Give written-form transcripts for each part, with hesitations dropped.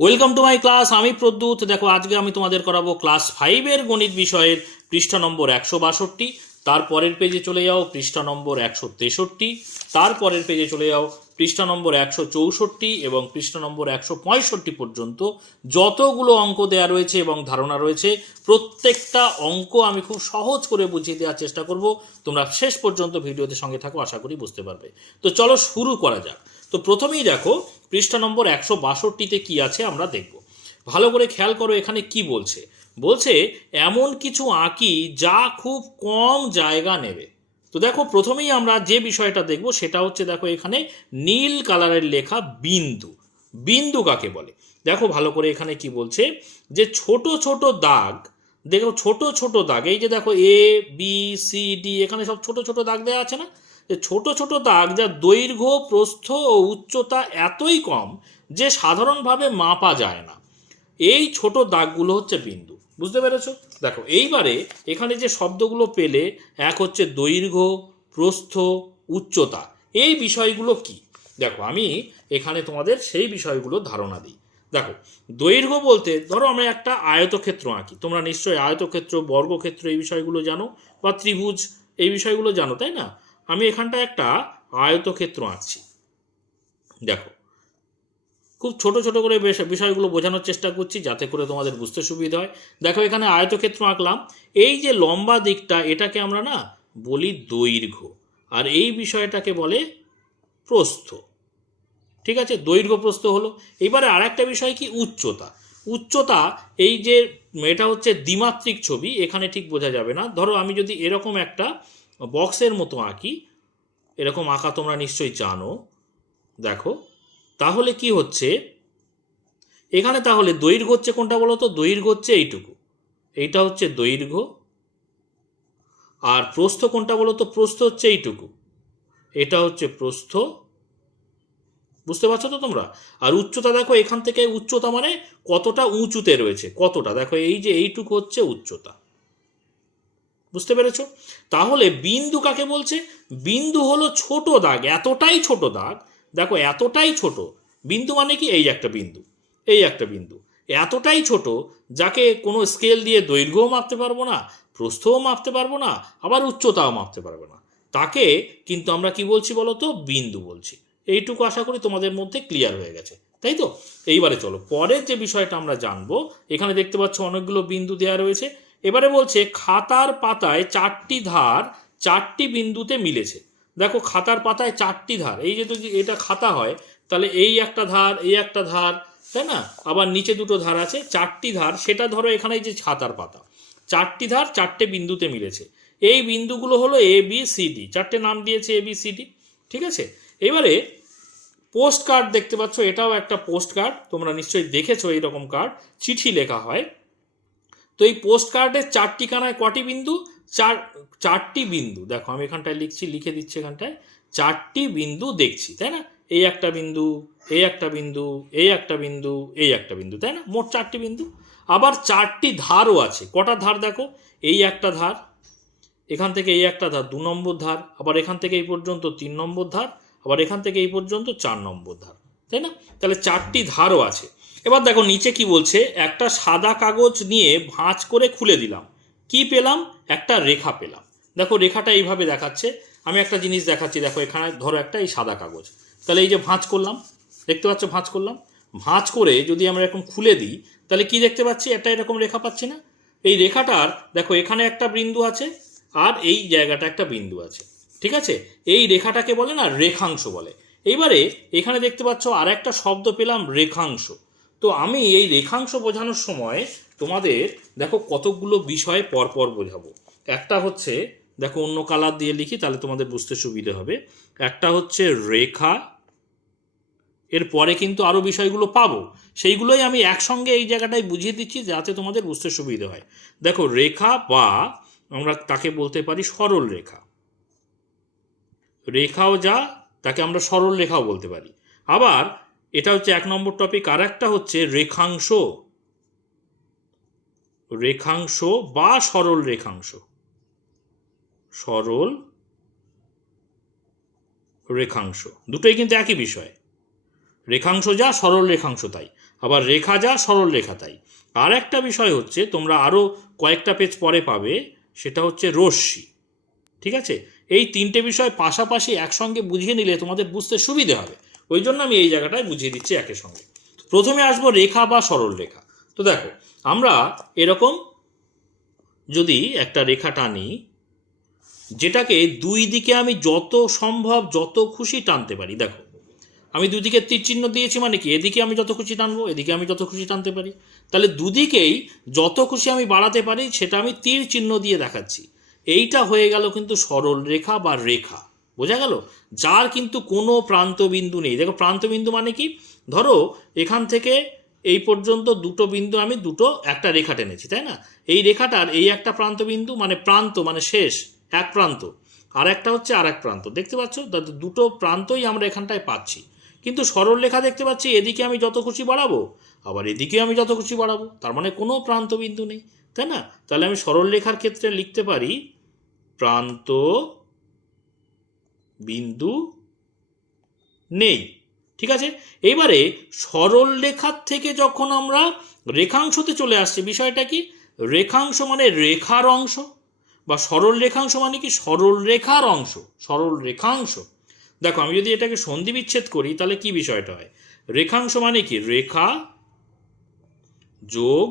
Welcome to my class. আমি প্রদ্যুৎ। দেখো আজকে আমি তোমাদের করাবো ক্লাস 5-এর গণিত বিষয়ের পৃষ্ঠা নম্বর 162। তারপরের পেজে চলে যাও পৃষ্ঠা নম্বর 163, তারপরের পেজে চলে যাও পৃষ্ঠা নম্বর 164 এবং পৃষ্ঠা নম্বর 165 পর্যন্ত যতগুলো অঙ্ক দেওয়া রয়েছে এবং ধারণা রয়েছে প্রত্যেকটা অঙ্ক আমি খুব সহজ করে বুঝিয়ে দেওয়ার চেষ্টা করব। তোমরা শেষ পর্যন্ত ভিডিওতে সঙ্গে থাকো, আশা করি বুঝতে পারবে। তো চলো শুরু করা যাক। তো প্রথমেই দেখো পৃষ্ঠা নম্বর 162তে কি আছে আমরা দেখব। ভালো করে খেয়াল করো, এখানে কি বলছে। বলছে এমন কিছু আঁকি যা খুব কম জায়গা নেবে। তো দেখো প্রথমেই আমরা যে বিষয়টা দেখব সেটা হচ্ছে, দেখো এখানে নীল কালারের লেখা বিন্দু। বিন্দু কাকে বলে দেখো ভালো করে, এখানে কি বলছে যে ছোট ছোট দাগ, দেখো ছোট ছোট দাগ, এই যে দেখো এ বি সি ডি, এখানে সব ছোট ছোট দাগ দেওয়া আছে না। ছোট ছোট দাগ যার দৈর্ঘ্য প্রস্থ ও উচ্চতা এতই কম যে সাধারণভাবে মাপা যায় না, এই ছোট দাগগুলো হচ্ছে বিন্দু। বুঝতে পেরেছো? দেখো এইবারে এখানে যে শব্দগুলো পেলে, এক হচ্ছে দৈর্ঘ্য, প্রস্থ, উচ্চতা, এই বিষয়গুলো কি দেখো আমি এখানে তোমাদের সেই বিষয়গুলো ধারণা দিই। দেখো দৈর্ঘ্য বলতে ধরো আমরা একটা আয়তক্ষেত্র আঁকি, তোমরা নিশ্চয়ই আয়তক্ষেত্র, বর্গক্ষেত্র এই বিষয়গুলো জানো, বা ত্রিভুজ এই বিষয়গুলো জানো, তাই না? আমি এখানটা একটা আয়তক্ষেত্র আঁকছি। দেখো খুব ছোট ছোট করে বিষয়গুলো বোঝানোর চেষ্টা করছি যাতে করে তোমাদের বুঝতে সুবিধা হয়। দেখো এখানে আয়তক্ষেত্র আঁকলাম, এই যে লম্বা দিকটা এটাকে আমরা না বলি দৈর্ঘ্য, আর এই বিষয়টাকে বলে প্রস্থ। ঠিক আছে, দৈর্ঘ্য প্রস্থ হলো। এবারে আর একটা বিষয় কি, উচ্চতা। উচ্চতা এই যে এটা হচ্ছে দ্বিমাত্রিক ছবি, এখানে ঠিক বোঝা যাবে না। ধরো আমি যদি এরকম একটা বক্সের মতো আঁকি, এরকম আঁকা তোমরা নিশ্চয়ই জানো। দেখো তাহলে কি হচ্ছে এখানে, তাহলে দৈর্ঘ্য হচ্ছে কোনটা বলো তো? দৈর্ঘ্য হচ্ছে এইটুকু, এইটা হচ্ছে দৈর্ঘ্য। আর প্রস্থ কোনটা বলো তো? প্রস্থ হচ্ছে এইটুকু, এটা হচ্ছে প্রস্থ। বুঝতে পারছো তো তোমরা? আর উচ্চতা দেখো, এখান থেকে উচ্চতা মানে কতটা উঁচুতে রয়েছে, কতটা, দেখো এই যে এইটুকু হচ্ছে উচ্চতা। বুঝতে পেরেছো? তাহলে বিন্দু কাকে বলছে? বিন্দু হলো ছোট দাগ, এতটাই ছোট দাগ, দেখো এতটাই ছোট। বিন্দু মানে কি? এই একটা বিন্দু, এই একটা বিন্দু এতটাই ছোট যাকে কোনো স্কেল দিয়ে দৈর্ঘ্যও মাপতে পারবো না, প্রস্থও মাপতে পারবো না, আবার উচ্চতাও মাপতে পারবো না, তাকে কিন্তু আমরা কি বলছি বলো তো? বিন্দু বলছি। এইটুকু আশা করি তোমাদের মধ্যে ক্লিয়ার হয়ে গেছে, তাই তো? এইবারে চলো পরের যে বিষয়টা আমরা জানবো। এখানে দেখতে পাচ্ছ অনেকগুলো বিন্দু দেওয়া রয়েছে। এবারে বলছে খাতার পাতায় 4টি ধার 4টি বিন্দুতে মিলেছে। দেখো খাতার পাতায় 4টি ধার, এই যে যদি এটা খাতা হয় তাহলে এই একটা ধার, এই একটা ধার, তাই না? আবার নিচে দুটো ধার আছে, 4টি ধার। সেটা ধরো এখানে এই যে খাতার পাতা, 4টি ধার 4টে বিন্দুতে মিলেছে। এই বিন্দুগুলো হলো এ বি সি ডি, 4টে নাম দিয়েছে এ বি সি ডি। ঠিক আছে, এবারে পোস্ট কার্ড দেখতে পাচ্ছ, এটাও একটা পোস্ট কার্ড, তোমরা নিশ্চয়ই দেখেছো এইরকম কার্ড, চিঠি লেখা হয়। তো এই পোস্ট কার্ডের 4টি কানায় কটি বিন্দু? 4টি বিন্দু। দেখো আমি এখানটায় লিখছি, লিখে দিচ্ছি এখানটায় 4টি বিন্দু দেখছি, তাই না? এই একটা বিন্দু, এই একটা বিন্দু, এই একটা বিন্দু, এই একটা বিন্দু, তাই না? মোট 4টি বিন্দু। আবার 4টি ধারও আছে। কটা ধার দেখো? এই একটা ধার, এখান থেকে এই একটা ধার 2 নম্বর ধার, আবার এখান থেকে এই পর্যন্ত 3 নম্বর ধার, আবার এখান থেকে এই পর্যন্ত 4 নম্বর ধার, তাই না? তাহলে 4টি ধারও আছে। এবার দেখো নিচে কি বলছে, একটা সাদা কাগজ নিয়ে ভাঁজ করে খুলে দিলাম, কি পেলাম? একটা রেখা পেলাম। দেখো রেখাটা এইভাবে দেখাচ্ছে। আমি একটা জিনিস দেখাচ্ছি, দেখো এখানে ধরো একটা এই সাদা কাগজ, তাহলে এই যে ভাঁজ করলাম, দেখতে পাচ্ছ ভাঁজ করলাম। ভাঁজ করে যদি আমরা এরকম খুলে দিই তাহলে কি দেখতে পাচ্ছি? একটা এরকম রেখা পাচ্ছি না? এই রেখাটার দেখো এখানে একটা বিন্দু আছে, আর এই জায়গাটা একটা বিন্দু আছে। ঠিক আছে, এই রেখাটাকে বলে না রেখাংশ বলে। এইবারে এখানে দেখতে পাচ্ছ আর একটা শব্দ পেলাম, রেখাংশ। তো আমি এই রেখাংশ বোঝানোর সময় তোমাদের দেখো কতকগুলো বিষয় পরপর বোঝাবো। একটা হচ্ছে, দেখো অন্য কালার দিয়ে লিখি তাহলে তোমাদের বুঝতে সুবিধে হবে। একটা হচ্ছে রেখা, এর পরে কিন্তু আরও বিষয়গুলো পাবো, সেইগুলোই আমি একসঙ্গে এই জায়গাটায় বুঝিয়ে দিচ্ছি যাতে তোমাদের বুঝতে সুবিধে হয়। দেখো রেখা, বা আমরা তাকে বলতে পারি সরল রেখা। রেখাও যা, তাকে আমরা সরল রেখাও বলতে পারি। আবার এটা হচ্ছে 1 নম্বর টপিক। আর একটা হচ্ছে রেখাংশ, রেখাংশ বা সরল রেখাংশ, সরল রেখাংশ, দুটোই কিন্তু একই বিষয়। রেখাংশ যা, সরল রেখাংশ তাই। আবার রেখা যা সরল রেখা তাই। আর একটা বিষয় হচ্ছে তোমরা আরও কয়েকটা পেজ পরে পাবে, সেটা হচ্ছে রশ্মি। ঠিক আছে, এই তিনটে বিষয় পাশাপাশি একসঙ্গে বুঝিয়ে নিলে তোমাদের বুঝতে সুবিধে হবে, ওই জন্য আমি এই জায়গাটায় বুঝিয়ে দিচ্ছি একের সঙ্গে। প্রথমে আসবো রেখা বা সরল রেখা। তো দেখো আমরা এরকম যদি একটা রেখা টানি, যেটাকে দুই দিকে আমি যত সম্ভব যত খুশি টানতে পারি। দেখো আমি দুদিকে তীর চিহ্ন দিয়েছি, মানে কি এদিকে আমি যত খুশি টানবো, এদিকে আমি যত খুশি টানতে পারি। তাহলে দুদিকেই যত খুশি আমি বাড়াতে পারি সেটা আমি তীর চিহ্ন দিয়ে দেখাচ্ছি। এইটা হয়ে গেল কিন্তু সরল রেখা বা রেখা, বোঝা গেল, যার কিন্তু কোনো প্রান্তবিন্দু নেই। দেখো প্রান্তবিন্দু মানে কি, ধরো এখান থেকে এই পর্যন্ত দুটো বিন্দু আমি একটা রেখা টেনেছি, তাই না? এই রেখাটার এই একটা প্রান্তবিন্দু মানে প্রান্ত মানে শেষ, এক প্রান্ত, আর একটা হচ্ছে আর এক প্রান্ত। দেখতে পাচ্ছ দুটো প্রান্তই আমরা এখানটায় পাচ্ছি। কিন্তু সরল রেখা দেখতে পাচ্ছি এদিকে আমি যত খুশি বাড়াবো, আবার এদিকে আমি যত খুশি বাড়াবো, তার মানে কোনো প্রান্তবিন্দু নেই, তাই না? তাহলে আমি সরল রেখার ক্ষেত্রে লিখতে পারি প্রান্ত বিন্দু নেই। ঠিক আছে, এইবারে সরল রেখার থেকে যখন আমরা রেখাংশতে চলে আসছি, বিষয়টা কি, রেখাংশ মানে রেখার অংশ, বা সরল রেখাংশ মানে কি সরল রেখার অংশ, সরল রেখাংশ। দেখো আমি যদি এটাকে সন্ধি বিচ্ছেদ করি তাহলে কি বিষয়টা হয়, রেখাংশ মানে কি রেখা যোগ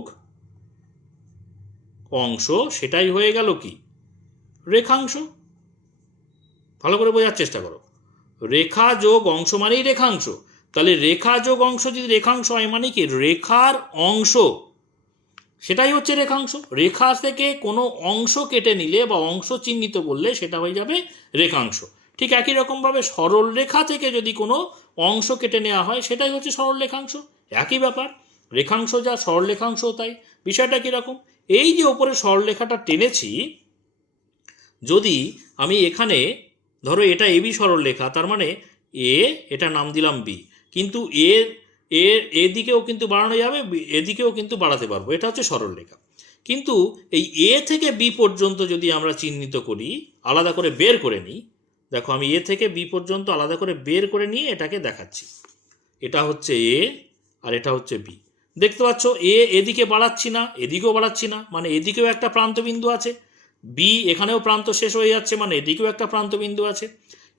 অংশ, সেটাই হয়ে গেল কি রেখাংশ। ভালো করে বোঝার চেষ্টা করো, রেখা যোগ অংশ মানেই রেখাংশ। তাহলে রেখা যোগ অংশ যদি রেখাংশ হয় মানে কি রেখার অংশ, সেটাই হচ্ছে রেখাংশ। রেখা থেকে কোনো অংশ কেটে নিলে বা অংশ চিহ্নিত করলে সেটা হয়ে যাবে রেখাংশ। ঠিক একই রকমভাবে সরল রেখা থেকে যদি কোনো অংশ কেটে নেওয়া হয় সেটাই হচ্ছে সরল রেখাংশ। একই ব্যাপার, রেখাংশ যা সরল রেখাংশ তাই। বিষয়টা কীরকম, এই যে ওপরে সরলরেখাটা টেনেছি, যদি আমি এখানে ধরো এটা এবি সরলরেখা, তার মানে এ, এটা নাম দিলাম বি, কিন্তু এদিকেও কিন্তু বাড়ানো যাবে, এদিকেও কিন্তু বাড়াতে পারবো, এটা হচ্ছে সরলরেখা। কিন্তু এই এ থেকে বি পর্যন্ত যদি আমরা চিহ্নিত করি, আলাদা করে বের করে নিই, দেখো আমি এ থেকে বি পর্যন্ত আলাদা করে বের করে নিয়ে এটাকে দেখাচ্ছি। এটা হচ্ছে এ আর এটা হচ্ছে বি। দেখতে পাচ্ছ এদিকে বাড়াচ্ছি না, এদিকেও বাড়াচ্ছি না, মানে এদিকেও একটা প্রান্তবিন্দু আছে, বি এখানেও প্রান্ত শেষ হয়ে যাচ্ছে, মানে এদিকেও একটা প্রান্তবিন্দু আছে।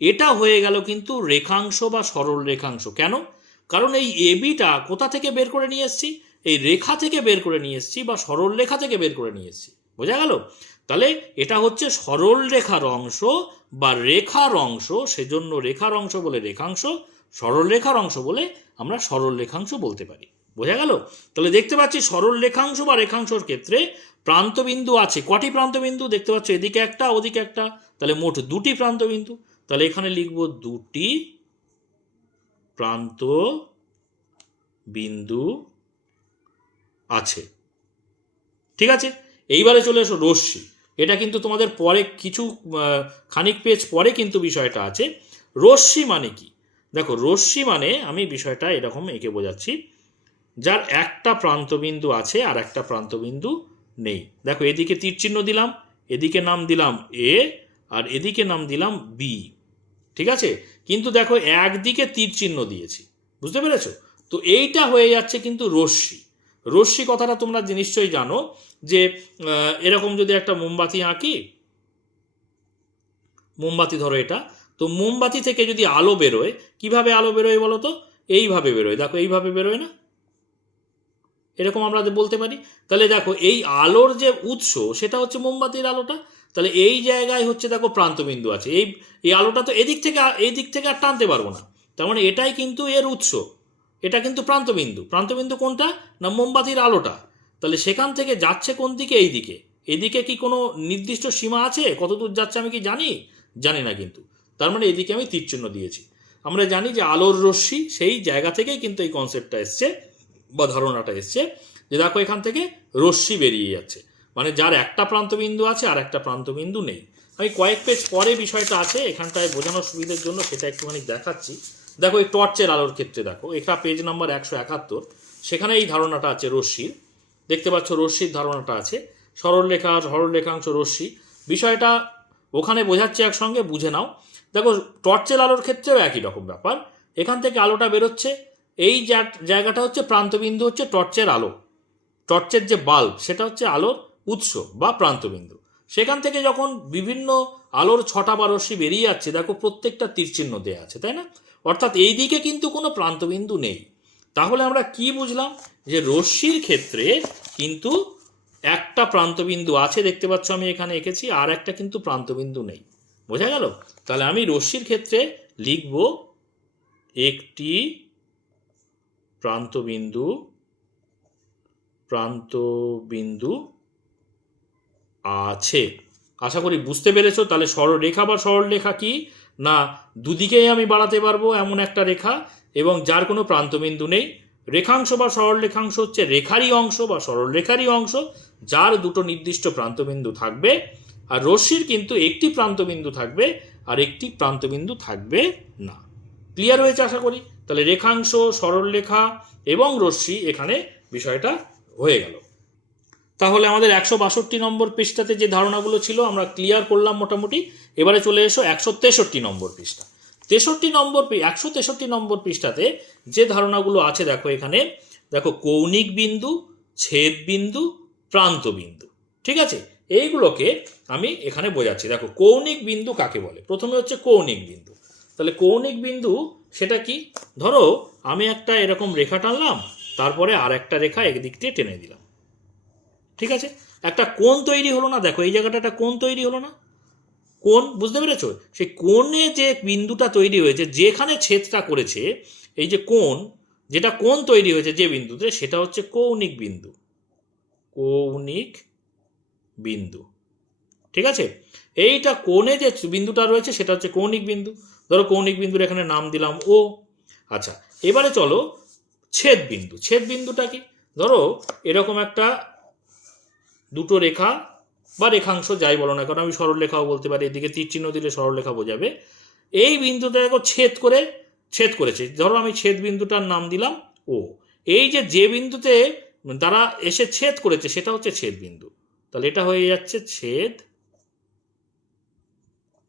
এটা হয়ে গেল কিন্তু রেখাংশ বা সরল রেখাংশ। কেন? কারণ এই এবিটা কোথা থেকে বের করে নিয়ে এসেছি, এই রেখা থেকে বের করে নিয়ে এসেছি, বা সরল রেখা থেকে বের করে নিয়ে এসেছি, বোঝা গেল? তাহলে এটা হচ্ছে সরল রেখার অংশ বা রেখার অংশ, সেজন্য রেখার অংশ বলে রেখাংশ, সরল রেখার অংশ বলে আমরা সরল রেখাংশ বলতে পারি, বোঝা গেল? তাহলে দেখতে পাচ্ছি সরল রেখাংশ বা রেখাংশর ক্ষেত্রে প্রান্তবিন্দু আছে। কটি প্রান্তবিন্দু দেখতে পাচ্ছ, এদিকে একটা ওদিকে একটা, তাহলে মোট দুটি প্রান্তবিন্দু। তাহলে এখানে লিখব দুটি প্রান্ত বিন্দু আছে। ঠিক আছে, এইবারে চলে এসো রশ্মি। এটা কিন্তু তোমাদের পরে কিছু খানিক পেজ পরে কিন্তু বিষয়টা আছে। রশ্মি মানে কি, দেখো রশ্মি মানে আমি বিষয়টা এরকম এঁকে বোঝাচ্ছি, যার একটা প্রান্তবিন্দু আছে আর একটা প্রান্তবিন্দু নেই। দেখো এদিকে তীর চিহ্ন দিলাম, এদিকে নাম দিলাম এ, আর এদিকে নাম দিলাম বি। ঠিক আছে, কিন্তু দেখো একদিকে তীর চিহ্ন দিয়েছি, বুঝতে পেরেছো? তো এইটা হয়ে যাচ্ছে কিন্তু রশ্মি। রশ্মি কথাটা তোমরা নিশ্চয়ই জানো, যে এরকম যদি একটা মোমবাতি আঁকি, মোমবাতি ধরো এটা, তো মোমবাতি থেকে যদি আলো বেরোয়, কিভাবে আলো বেরোয় বলো তো, এইভাবে বেরোয়, দেখো এইভাবে বেরোয় না, এরকম আমরা বলতে পারি। তাহলে দেখো এই আলোর যে উৎস সেটা হচ্ছে মোমবাতির আলোটা, তাহলে এই জায়গায় হচ্ছে দেখো প্রান্তবিন্দু আছে, এই আলোটা তো এদিক থেকে আর টানতে পারবো না, তার মানে এটাই কিন্তু এর উৎস, এটা কিন্তু প্রান্তবিন্দু। প্রান্তবিন্দু কোনটা না, মোমবাতির আলোটা। তাহলে সেখান থেকে যাচ্ছে কোন দিকে, এই দিকে। এদিকে কি কোনো নির্দিষ্ট সীমা আছে, কতদূর যাচ্ছে আমি কি জানি না, কিন্তু তার মানে এদিকে আমি তীর চিহ্ন দিয়েছি। আমরা জানি যে আলোর রশ্মি, সেই জায়গা থেকেই কিন্তু এই কনসেপ্টটা এসছে বা ধারণাটা এসছে, যে দেখো এখান থেকে রশ্মি বেরিয়ে যাচ্ছে, মানে যার একটা প্রান্তবিন্দু আছে আর একটা প্রান্তবিন্দু নেই। আমি কয়েক পেজ পরে বিষয়টা আছে, এখানটায় বোঝানোর সুবিধার জন্য সেটা একটুখানি দেখাচ্ছি। দেখো এই টর্চের আলোর ক্ষেত্রে দেখো, এটা পেজ নাম্বার 171, সেখানে এই ধারণাটা আছে রশ্মির। দেখতে পাচ্ছ রশ্মির ধারণাটা আছে, সরল রেখাংশ রশ্মি, বিষয়টা ওখানে বোঝাচ্ছে একসঙ্গে, বুঝে নাও। দেখো টর্চের আলোর ক্ষেত্রেও একই রকম ব্যাপার, এখান থেকে আলোটা বেরোচ্ছে, এই জায়গাটা হচ্ছে প্রান্তবিন্দু, হচ্ছে টর্চের আলো, টর্চের যে বাল্ব সেটা হচ্ছে আলোর উৎস বা প্রান্তবিন্দু। সেখান থেকে যখন বিভিন্ন আলোর ছটা বা রশ্মি বেরিয়ে যাচ্ছে, দেখো প্রত্যেকটা তীরচিহ্ন দেওয়া আছে, তাই না? অর্থাৎ এই দিকে কিন্তু কোনো প্রান্তবিন্দু নেই। তাহলে আমরা কি বুঝলাম? যে রশ্মির ক্ষেত্রে কিন্তু একটা প্রান্তবিন্দু আছে, দেখতে পাচ্ছ আমি এখানে এঁকেছি, আর একটা কিন্তু প্রান্তবিন্দু নেই। বোঝা গেল? তাহলে আমি রশ্মির ক্ষেত্রে লিখব একটি প্রান্তবিন্দু আছে। আশা করি বুঝতে পেরেছো। তাহলে সরলরেখা বা সরলরেখা কি না, দুদিকেই আমি বাড়াতে পারবো এমন একটা রেখা এবং যার কোনো প্রান্তবিন্দু নেই। রেখাংশ বা সরলরেখাংশ হচ্ছে রেখারই অংশ বা সরলরেখারই অংশ যার দুটো নির্দিষ্ট প্রান্তবিন্দু থাকবে। আর রশ্মির কিন্তু একটি প্রান্তবিন্দু থাকবে আর একটি প্রান্তবিন্দু থাকবে না। ক্লিয়ার হয়েছে আশা করি? তাহলে রেখাংশ, সরলরেখা এবং রশ্মি, এখানে বিষয়টা হয়ে গেল। তাহলে আমাদের 162 নম্বর পৃষ্ঠাতে যে ধারণাগুলো ছিল আমরা ক্লিয়ার করলাম মোটামুটি। এবারে চলে এসো 163 নম্বর পৃষ্ঠা। 163 নম্বর পৃষ্ঠাতে যে ধারণাগুলো আছে দেখো এখানে, দেখো কৌণিক বিন্দু, ছেদ বিন্দু, প্রান্ত বিন্দু, ঠিক আছে? এইগুলোকে আমি এখানে বোঝাচ্ছি। দেখো কৌণিক বিন্দু কাকে বলে? প্রথমে হচ্ছে কৌণিক বিন্দু। তাহলে কৌণিক বিন্দু সেটা কি? ধরো আমি একটা এরকম রেখা টানলাম, তারপরে আর একটা রেখা একদিক দিয়ে টেনে দিলাম, ঠিক আছে? একটা কোণ তৈরি হলো না? দেখো এই জায়গাটা একটা কোণ তৈরি হলো না? কোণ, বুঝতে পেরেছো? সেই কোণে যে বিন্দুটা তৈরি হয়েছে, যেখানে ছেদটা করেছে, এই যে কোণ, যেটা কোণ তৈরি হয়েছে যে বিন্দুতে, সেটা হচ্ছে কৌণিক বিন্দু। কৌণিক বিন্দু, ঠিক আছে? এইটা কোণে যে বিন্দুটা রয়েছে সেটা হচ্ছে কৌণিক বিন্দু। ধরো কৌণিক বিন্দুর এখানে নাম দিলাম ও। আচ্ছা, এবারে চলো ছেদ বিন্দু। ছেদ বিন্দুটা কি? ধরো এরকম একটা দুটো রেখা বা রেখাংশ যাই বলো না, কারণ আমি সরলরেখাও বলতে পারি, এদিকে তীর চিহ্ন দিলে সরলরেখা বোঝাবে। এই বিন্দুটা দেখো ছেদ করেছে। ধরো আমি ছেদ বিন্দুটার নাম দিলাম ও। এই যে বিন্দুতে তারা এসে ছেদ করেছে সেটা হচ্ছে ছেদ বিন্দু। তাহলে এটা হয়ে যাচ্ছে ছেদ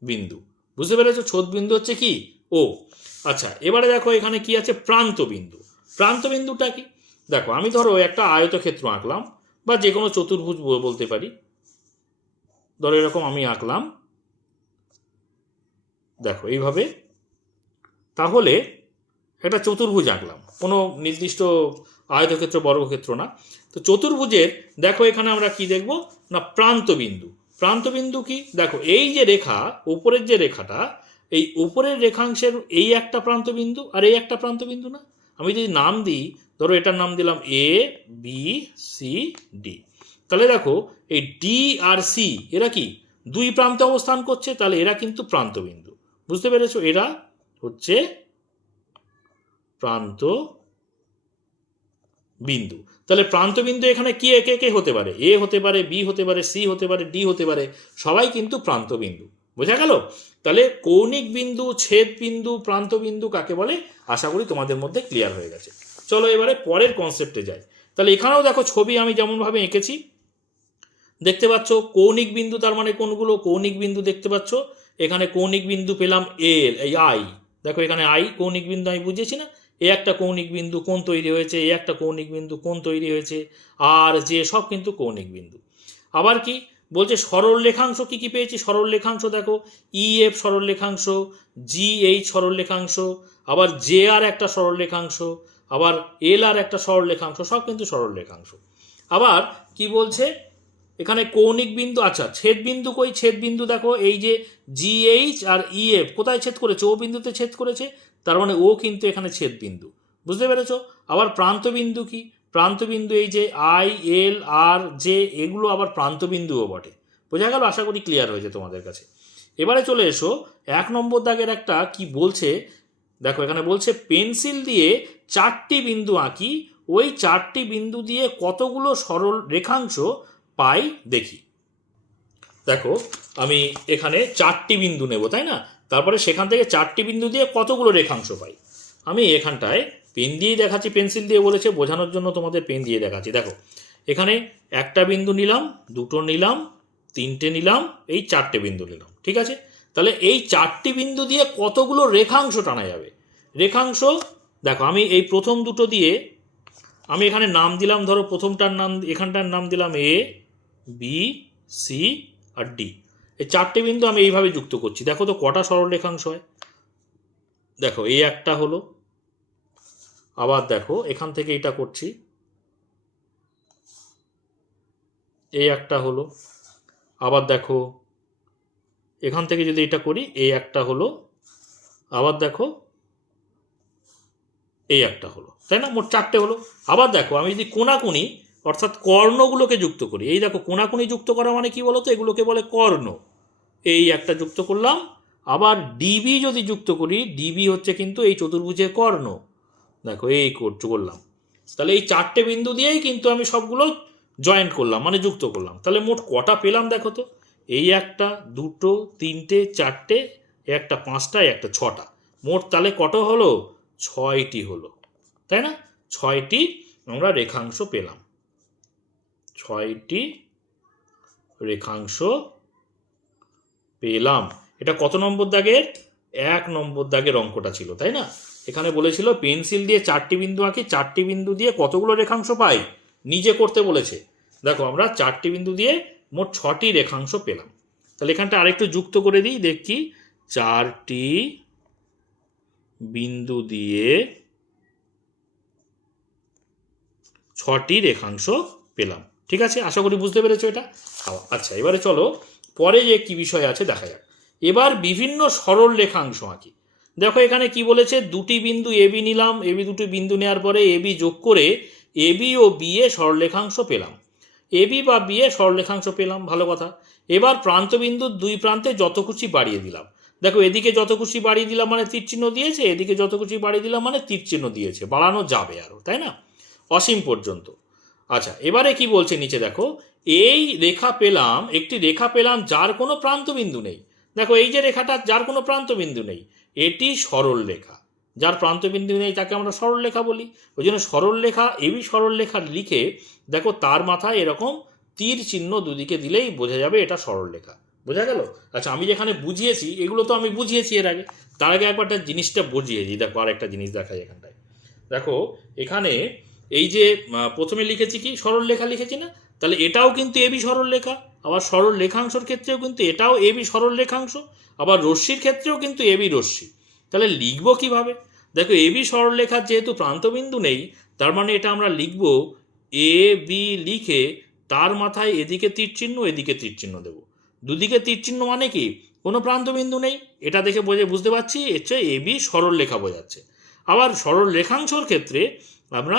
বিন্দু। বুঝতে পেরেছো? ছোদ বিন্দু হচ্ছে কি? ও। আচ্ছা, এবারে দেখো এখানে কি আছে? প্রান্ত বিন্দু। প্রান্ত বিন্দুটা কি? দেখো আমি ধরো একটা আয়তক্ষেত্র আঁকলাম বা যে কোনো চতুর্ভুজ বলতে পারি। ধরো এরকম আমি আঁকলাম, দেখো এইভাবে। তাহলে একটা চতুর্ভুজ আঁকলাম, কোনো নির্দিষ্ট আয়তক্ষেত্র বর্গক্ষেত্র না। তো চতুর্ভুজের দেখো এখানে আমরা কি দেখব না, প্রান্ত বিন্দু। প্রান্ত বিন্দু কি? দেখো এই যে রেখা, উপরের যে রেখাটা, এই উপরের রেখাংশের এই একটা প্রান্ত বিন্দু আর এই একটা প্রান্ত বিন্দু না? আমি যদি নাম দিই, ধরো এটার নাম দিলাম এ, বি, সি, ডি। তাহলে দেখো এই ডি আর সি এরা কি দুই প্রান্তে অবস্থান করছে, তাহলে এরা কিন্তু প্রান্ত বিন্দু। বুঝতে পেরেছো? এরা হচ্ছে প্রান্ত বিন্দু। তাহলে প্রান্ত বিন্দু এখানে কি কে কে হতে পারে? এ হতে পারে, বি হতে পারে, সি হতে পারে, ডি হতে পারে, সবাই কিন্তু প্রান্ত বিন্দু। বোঝা গেল? তাহলে কৌণিক বিন্দু, ছেদ বিন্দু, প্রান্ত বিন্দু কাকে বলে আশা করি তোমাদের মধ্যে ক্লিয়ার হয়ে গেছে। চলো এবারে পরের কনসেপ্টে যাই। তাহলে এখানেও দেখো ছবি আমি যেমনভাবে এঁকেছি, দেখতে পাচ্ছ কৌণিক বিন্দু, তার মানে কোনগুলো? কৌণিক বিন্দু দেখতে পাচ্ছ এখানে। কৌণিক বিন্দু পেলাম এল, এই আই। দেখো এখানে আই কৌণিক বিন্দু, আমি বুঝিয়েছি না? এ একটা কৌণিক বিন্দু, কোণ তৈরি হয়েছে। এ একটা কৌণিক বিন্দু, কোণ তৈরি হয়েছে। আর যে সব কিন্তু কৌণিক বিন্দু। আবার কি বলছে? সরল রেখাংশ কি কি পেয়েছি? সরল রেখাংশ দেখো ই এফ সরল রেখাংশ, জি এইচ সরল রেখাংশ, আবার জে আর একটা সরল রেখাংশ, আবার এল আর একটা সরল রেখাংশ, সব কিন্তু সরল রেখাংশ। আবার কি বলছে এখানে? কৌণিক বিন্দু। আচ্ছা, ছেদ বিন্দু কই? ছেদ বিন্দু দেখো এই যে G H R E F কোথায় ছেদ করেছে? ও বিন্দুতে ছেদ করেছে, তার মানে ও কিন্তু এখানে ছেদ বিন্দু। বুঝতে পেরেছো? আবার প্রান্ত বিন্দু কি? প্রান্ত বিন্দু এই যে আই, এল, আর, জে, এগুলো আবার প্রান্ত বিন্দুও বটে। বোঝা গেল? আশা করি ক্লিয়ার হয়েছে তোমাদের কাছে। এবারে চলে এসো 1 নম্বর দাগের একটা কি বলছে দেখো। এখানে বলছে পেন্সিল দিয়ে 4টি বিন্দু আঁকি, ওই 4টি বিন্দু দিয়ে কতগুলো সরল রেখাংশ পাই দেখি। দেখো আমি এখানে 4টি বিন্দু নেব, তাই না? তারপরে সেখান থেকে 4টি বিন্দু দিয়ে কতগুলো রেখাংশ পাই। আমি এখানটায় পেন দিয়েই দেখাচ্ছি, পেন্সিল দিয়ে বলেছে বোঝানোর জন্য তোমাদের পেন দিয়ে দেখাচ্ছি। দেখো এখানে একটা বিন্দু নিলাম, দুটো নিলাম, তিনটে নিলাম, এই 4টে বিন্দু নিলাম, ঠিক আছে? তাহলে এই 4টি বিন্দু দিয়ে কতগুলো রেখাংশ টানা যাবে? রেখাংশ দেখো আমি এই প্রথম দুটো দিয়ে আমি এখানে নাম দিলাম, ধরো প্রথমটার নাম, এখানটার নাম দিলাম এ, বি, সি আর ডি। এই চারটে বিন্দু আমি এইভাবে যুক্ত করছি। দেখো তো কটা সরল রেখাংশ হয়। দেখো এই একটা হলো, আবার দেখো এখান থেকে এটা করছি, এই একটা হলো, আবার দেখো এখান থেকে যদি এটা করি এই একটা হলো, আবার দেখো এই একটা হলো, তাই না? মোট চারটে হলো। আবার দেখো আমি যদি কোনাকুনি অর্থাৎ কর্ণগুলোকে যুক্ত করি, এই দেখো কোনাকুনি যুক্ত করা মানে কি বলো তো, এগুলোকে বলে কর্ণ। এই একটা যুক্ত করলাম। আবার ডিবি যদি যুক্ত করি, ডিবি হচ্ছে কিন্তু এই চতুর্ভুজের কর্ণ। দেখো এই করলাম। তাহলে এই চারটে বিন্দু দিয়েই কিন্তু আমি সবগুলো জয়েন্ট করলাম, মানে যুক্ত করলাম। তাহলে মোট কটা পেলাম দেখো তো, এই একটা, দুটো, তিনটে, চারটে, একটা পাঁচটা, একটা ছটা, মোট তাহলে কত হলো? 6টি হলো, তাই না? 6টি আমরা রেখাংশ পেলাম, 6টি রেখাংশ পেলাম। এটা কত নম্বর দাগের? 1 নম্বর দাগের অঙ্কটা ছিল, তাই না? এখানে বলেছিল পেন্সিল দিয়ে 4টি বিন্দু আঁকি, 4টি বিন্দু দিয়ে কতগুলো রেখাংশ পাই, নিজে করতে বলেছে। দেখো আমরা 4টি বিন্দু দিয়ে মোট 6টি রেখাংশ পেলাম। তাহলে এখানটা আরেকটু যুক্ত করে দিই, দেখি 4টি বিন্দু দিয়ে 6টি রেখাংশ পেলাম। ঠিক আছে, আশা করি বুঝতে পেরেছো এটা। আচ্ছা, এবারে চলো পরে যে কি বিষয় আছে দেখা যাক। এবার বিভিন্ন সরল রেখাংশ আঁকি। দেখো এখানে কি বলেছে, দুটি বিন্দু এবি নিলাম, এবি দুটি বিন্দু নেওয়ার পরে এবি যোগ করে এবি ও বি এ সরলরেখাংশ পেলাম। এবি বা বি এ সরলরেখাংশ পেলাম, ভালো কথা। এবার প্রান্তবিন্দুর দুই প্রান্তে যত খুশি বাড়িয়ে দিলাম। দেখো এদিকে যত খুশি বাড়িয়ে দিলাম মানে তীর চিহ্ন দিয়েছে, এদিকে যত খুশি বাড়িয়ে দিলাম মানে তীর চিহ্ন দিয়েছে, বাড়ানো যাবে আরো, তাই না? অসীম পর্যন্ত। আচ্ছা, এবারে কি বলছে নিচে দেখো, এই রেখা পেলাম, একটি রেখা পেলাম যার কোনো প্রান্তবিন্দু নেই। দেখো এই যে রেখাটা, যার কোনো প্রান্তবিন্দু নেই, এটি সরল রেখা। যার প্রান্তবিন্দু নেই তাকে আমরা সরল রেখা বলি। ওই জন্য সরল রেখা, এবি সরল রেখা লিখে দেখো তার মাথায় এরকম তীর চিহ্ন দুদিকে দিলেই বোঝা যাবে এটা সরল রেখা। বোঝা গেল? আচ্ছা, আমি যেখানে বুঝিয়েছি এগুলো তো আমি বুঝিয়েছি এর আগে, তার আগে একবারটা জিনিসটা বুঝিয়েছি। দেখো আর একটা জিনিস দেখাই এখানটায়। দেখো এখানে এই যে প্রথমে লিখেছি কি, সরল রেখা লিখেছি না? তাহলে এটাও কিন্তু এবি সরল রেখা। আবার সরল রেখাংশের ক্ষেত্রেও কিন্তু এটাও এবি সরল রেখাংশ। আবার রশ্মির ক্ষেত্রেও কিন্তু এবি রশ্মি। তাহলে লিখবো কিভাবে? দেখো এবি সরল রেখার যেহেতু প্রান্তবিন্দু নেই, তার মানে এটা আমরা লিখব এ বি লিখে তার মাথায় এদিকে তীর চিহ্ন, এদিকে তীর চিহ্ন দেবো। দুদিকে তীর চিহ্ন মানে কি, কোনো প্রান্তবিন্দু নেই, এটা দেখে বুঝতে পারছি হচ্ছে এবি সরল রেখা বোঝাচ্ছে। আবার সরল রেখাংশর ক্ষেত্রে আমরা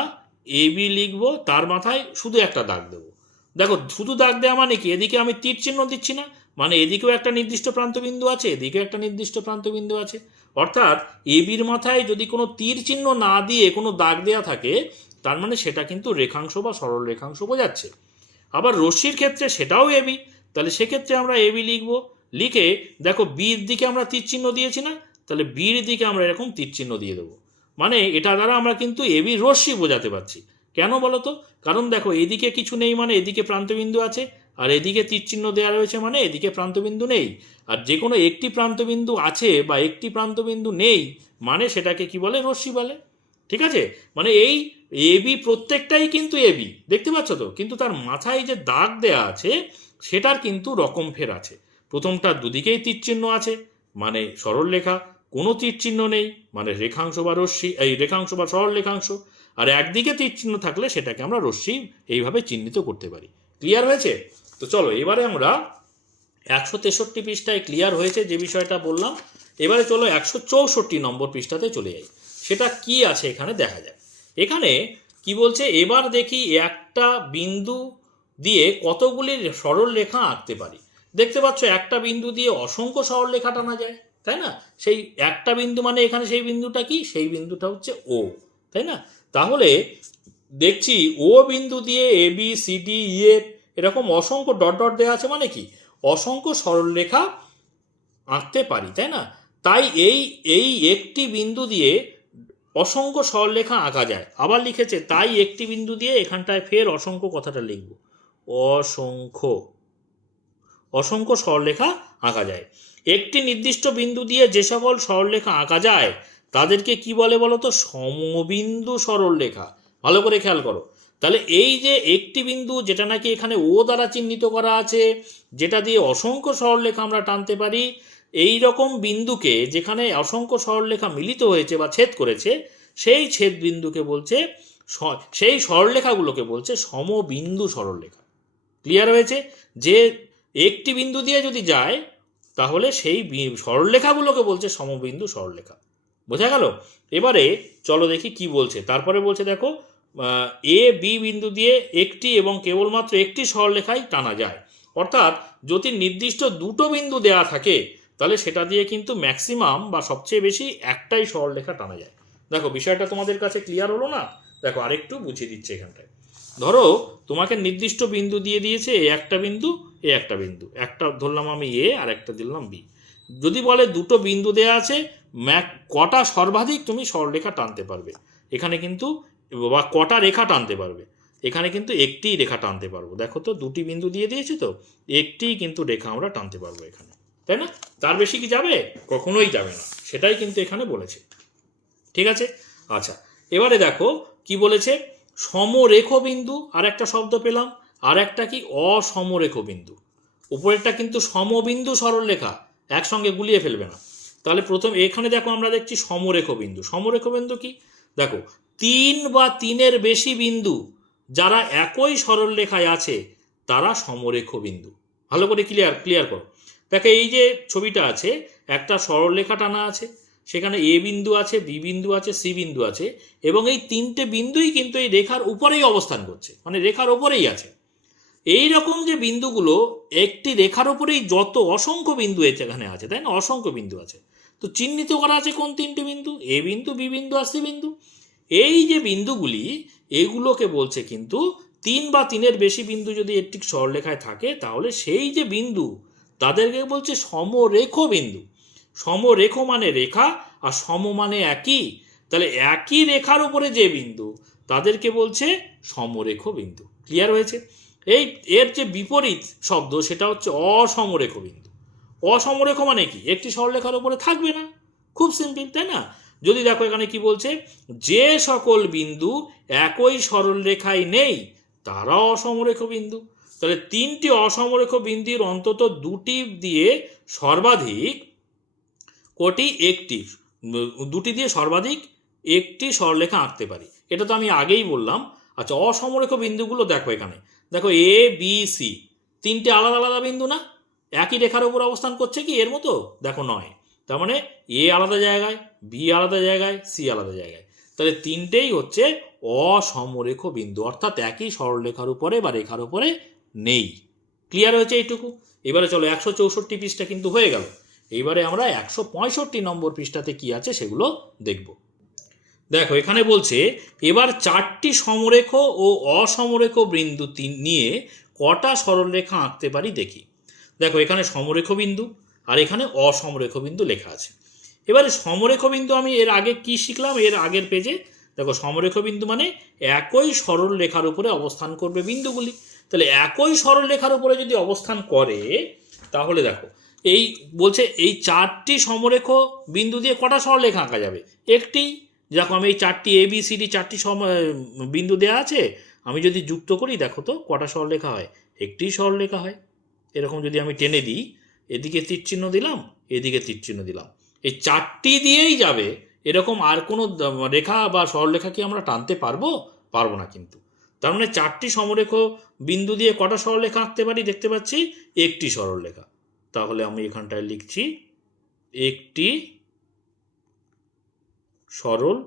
এবি লিখবো, তার মাথায় শুধু একটা দাগ দেবো। দেখো শুধু দাগ দেওয়া মানে কি, এদিকে আমি তীর চিহ্ন দিচ্ছি না, মানে এদিকেও একটা নির্দিষ্ট প্রান্তবিন্দু আছে, এদিকেও একটা নির্দিষ্ট প্রান্তবিন্দু আছে। অর্থাৎ এবির মাথায় যদি কোনো তীর চিহ্ন না দিয়ে কোনো দাগ দেওয়া থাকে, তার মানে সেটা কিন্তু রেখাংশ বা সরল রেখাংশ বোঝাচ্ছে। আবার রশ্মির ক্ষেত্রে সেটাও এবি, তাহলে সেক্ষেত্রে আমরা এবি লিখবো। লিখে দেখো বির দিকে আমরা তীর চিহ্ন দিয়েছি না, তাহলে বির দিকে আমরা এরকম তীর চিহ্ন দিয়ে দেবো। মানে এটা দ্বারা আমরা কিন্তু এবি রশ্মি বোঝাতে পারছি। কেন বলো তো? কারণ দেখো এদিকে কিছু নেই মানে এদিকে প্রান্তবিন্দু আছে, আর এদিকে তীর চিহ্ন দেওয়া রয়েছে মানে এদিকে প্রান্তবিন্দু নেই। আর যে কোনো একটি প্রান্তবিন্দু আছে বা একটি প্রান্তবিন্দু নেই মানে সেটাকে কি বলে, রশ্মি বলে। ঠিক আছে, মানে এই এবি প্রত্যেকটাই কিন্তু এবি, দেখতে পাচ্ছ তো? কিন্তু তার মাথায় যে দাগ দেয়া আছে সেটার কিন্তু রকম ফের আছে। প্রথমটার দুদিকেই তীর চিহ্ন আছে মানে সরল রেখা, কোনো তীর চিহ্ন নেই মানে রেখাংশ বা রশ্মি, এই রেখাংশ বা সরল রেখাংশ। আর একদিকে তীর চিহ্ন থাকলে সেটাকে আমরা রশ্মি এইভাবে চিহ্নিত করতে পারি। ক্লিয়ার হয়েছে? তো চলো এবারে আমরা 163 পৃষ্ঠায় ক্লিয়ার হয়েছে যে বিষয়টা বললাম। এবারে চলো 164 নম্বর পৃষ্ঠাতে চলে যাই। সেটা কি আছে এখানে দেখা যায়। এখানে কি বলছে, এবার দেখি একটা বিন্দু দিয়ে কতগুলি সরল রেখা আঁকতে পারি। দেখতে পাচ্ছ একটা বিন্দু দিয়ে অসংখ্য সরল রেখা টানা যায়, তাই না? সেই একটা বিন্দু মানে এখানে সেই বিন্দুটা কি, সেই বিন্দুটা হচ্ছে ও, তাই না? তাহলে দেখছি ও বিন্দু দিয়ে A B C D E F এরকম অসংখ্য ডট ডট দেওয়া আছে মানে কি, অসংখ্য সরলরেখা আঁকতে পারি, তাই না? তাই এই একটি বিন্দু দিয়ে অসংখ্য সরলরেখা আঁকা যায়। আবার লিখেছে তাই একটি বিন্দু দিয়ে, এখানটায় ফের অসংখ্য কথাটা লিখব, অসংখ্য সরলরেখা আঁকা যায়। একটি নির্দিষ্ট বিন্দু দিয়ে যে সকল সরলরেখা আঁকা যায় তাদেরকে কি বলে বলো তো? সমবিন্দু সরলরেখা। ভালো করে খেয়াল করো। তাহলে এই যে একটি বিন্দু যেটা নাকি এখানে ও দ্বারা চিহ্নিত করা আছে, যেটা দিয়ে অসংখ্য সরলরেখা আমরা টানতে পারি, এই রকম বিন্দুকে যেখানে অসংখ্য সরলরেখা মিলিত হয়েছে বা ছেদ করেছে, সেই ছেদ বিন্দুকে বলছে, সেই সরলরেখাগুলোকে বলছে সমবিন্দু সরলরেখা। ক্লিয়ার হয়েছে? যে একটি বিন্দু দিয়ে যদি যায় তাহলে সেই সরলরেখাগুলোকে বলছে সমবিন্দু সরলরেখা। বোঝা গেল? এবারে চলো দেখি কি বলছে। তারপরে বলছে দেখো, এ বি বিন্দু দিয়ে একটি এবং কেবলমাত্র একটি সরলরেখাই টানা যায়। অর্থাৎ যদি নির্দিষ্ট দুটো বিন্দু দেয়া থাকে তাহলে সেটা দিয়ে কিন্তু ম্যাক্সিমাম বা সবচেয়ে বেশি একটাই সরলরেখা টানা যায়। দেখো বিষয়টা তোমাদের কাছে ক্লিয়ার হলো না? দেখো আরেকটু বুঝিয়ে দিচ্ছে এখানটায়। ধরো তোমাকে নির্দিষ্ট বিন্দু দিয়ে দিয়েছে, এ একটা বিন্দু, এ একটা বিন্দু, একটা ধরলাম আমি এ আর একটা দিলাম বি। যদি বলে দুটো বিন্দু দেয়া আছে, কটা সর্বাধিক তুমি সরলরেখা টানতে পারবে, এখানে কিন্তু, বা কটা রেখা টানতে পারবে, এখানে কিন্তু একটিই রেখা টানতে পারবো। দেখো তো দুটি বিন্দু দিয়ে দিয়েছে, তো একটিই কিন্তু রেখা আমরা টানতে পারবো এখানে, তাই না? তার বেশি কি যাবে? কখনোই যাবে না। সেটাই কিন্তু এখানে বলেছে। ঠিক আছে? আচ্ছা, এবারে দেখো কি বলেছে, সমরেখ বিন্দু, আর একটা শব্দ পেলাম, আর একটা কি, অসমরেখ বিন্দু। উপরেরটা কিন্তু সমবিন্দু সরলরেখা, একসঙ্গে গুলিয়ে ফেলবে না। তাহলে প্রথম এখানে দেখো আমরা দেখছি সমরেখ বিন্দু। সমরেখ বিন্দু কি? দেখো, তিন বা তিনের বেশি বিন্দু যারা একই সরলরেখায় আছে তারা সমরেখ বিন্দু। ভালো করে ক্লিয়ার করো। দেখো এই যে ছবিটা আছে, একটা সরলরেখা টানা আছে, সেখানে এ বিন্দু আছে, বি বিন্দু আছে, সি বিন্দু আছে, এবং এই তিনটে বিন্দুই কিন্তু এই রেখার উপরেই অবস্থান করছে, মানে রেখার উপরেই আছে। এই রকম যে বিন্দুগুলো, একটি রেখার উপরেই যত অসংখ্য বিন্দু এখানে আছে, তাই না? অসংখ্য বিন্দু আছে, তো চিহ্নিত করা আছে কোন তিনটি বিন্দু? এ বিন্দু, বি বিন্দু আর সি বিন্দু। এই যে বিন্দুগুলি, এগুলোকে বলছে কিন্তু তিন বা তিনের বেশি বিন্দু যদি একটি সরলরেখায় থাকে তাহলে সেই যে বিন্দু, তাদেরকে বলছে সমরেখ বিন্দু। সমরেখ মানে রেখা, আর সম মানে একই। তাহলে একই রেখার উপরে যে বিন্দু, তাদেরকে বলছে সমরেখ বিন্দু। ক্লিয়ার হয়েছে? এর যে বিপরীত শব্দ সেটা হচ্ছে অসমরেখ বিন্দু। অসমরেখ মানে কি? একটি সরলরেখার উপরে থাকবে না। খুব সিম্পল, তাই না? যদি দেখো এখানে কি বলছে, যে সকল বিন্দু একই সরলরেখায় নেই তারা অসমরেখ বিন্দু। তাহলে তিনটি অসমরেখ বিন্দুর অন্তত দুটি দিয়ে সর্বাধিক কোটি একটি, দুটি দিয়ে সর্বাধিক একটি সরলরেখা আঁকতে পারি। এটা তো আমি আগেই বললাম। আচ্ছা, অসমরেখ বিন্দুগুলো দেখো এখানে, দেখো এ বি সি, তিনটে আলাদা আলাদা বিন্দু না? একই রেখার উপর অবস্থান করছে কি এর মতো? দেখো নয়। তার মানে এ আলাদা জায়গায়, বি আলাদা জায়গায়, সি আলাদা জায়গায়। তাহলে তিনটেই হচ্ছে অসমরেখ বিন্দু, অর্থাৎ একই সরলরেখার উপরে বা রেখার উপরে নেই। ক্লিয়ার হয়েছে এইটুকু? এবারে চলো 164 পৃষ্ঠা কিন্তু হয়ে গেল। এইবারে আমরা 165 নম্বর পৃষ্ঠাতে কি আছে সেগুলো দেখব। দেখো এখানে বলছে, এবার চারটি সমরেখ ও অসমরেখ বিন্দু নিয়ে কটা সরলরেখা আঁকতে পারি দেখি। দেখো এখানে সমরেখ বিন্দু আর এখানে অসমরেখ বিন্দু লেখা আছে। এবারে সমরেখ বিন্দু আমি এর আগে কি শিখলাম, এর আগের পেজে দেখো, সমরেখ বিন্দু মানে একই সরল রেখার উপরে অবস্থান করবে বিন্দুগুলি। তাহলে একই সরল রেখার উপরে যদি অবস্থান করে তাহলে দেখো এই বলছে, এই চারটি সমরেখ বিন্দু দিয়ে কটা সরলরেখা আঁকা যাবে? একটি। দেখো আমি এই চারটি এ বি সি ডি চারটি বিন্দু দেওয়া আছে, আমি যদি যুক্ত করি দেখো তো কটা সরলরেখা হয়? একটি সরলরেখা হয়। এরকম যদি আমি টেনে দিই, এদিকে তীর চিহ্ন দিলাম, এদিকে তীর চিহ্ন দিলাম, এই চারটি দিয়েই যাবে। এরকম আর কোনো রেখা বা সরলরেখা কি আমরা টানতে পারবো? পারবো না কিন্তু। তার মানে চারটি সমরেখ বিন্দু দিয়ে কটা সরলরেখা আঁকতে পারি দেখতে পাচ্ছি? একটি সরলরেখা। তাহলে আমি এখানটায় লিখছি একটি সরল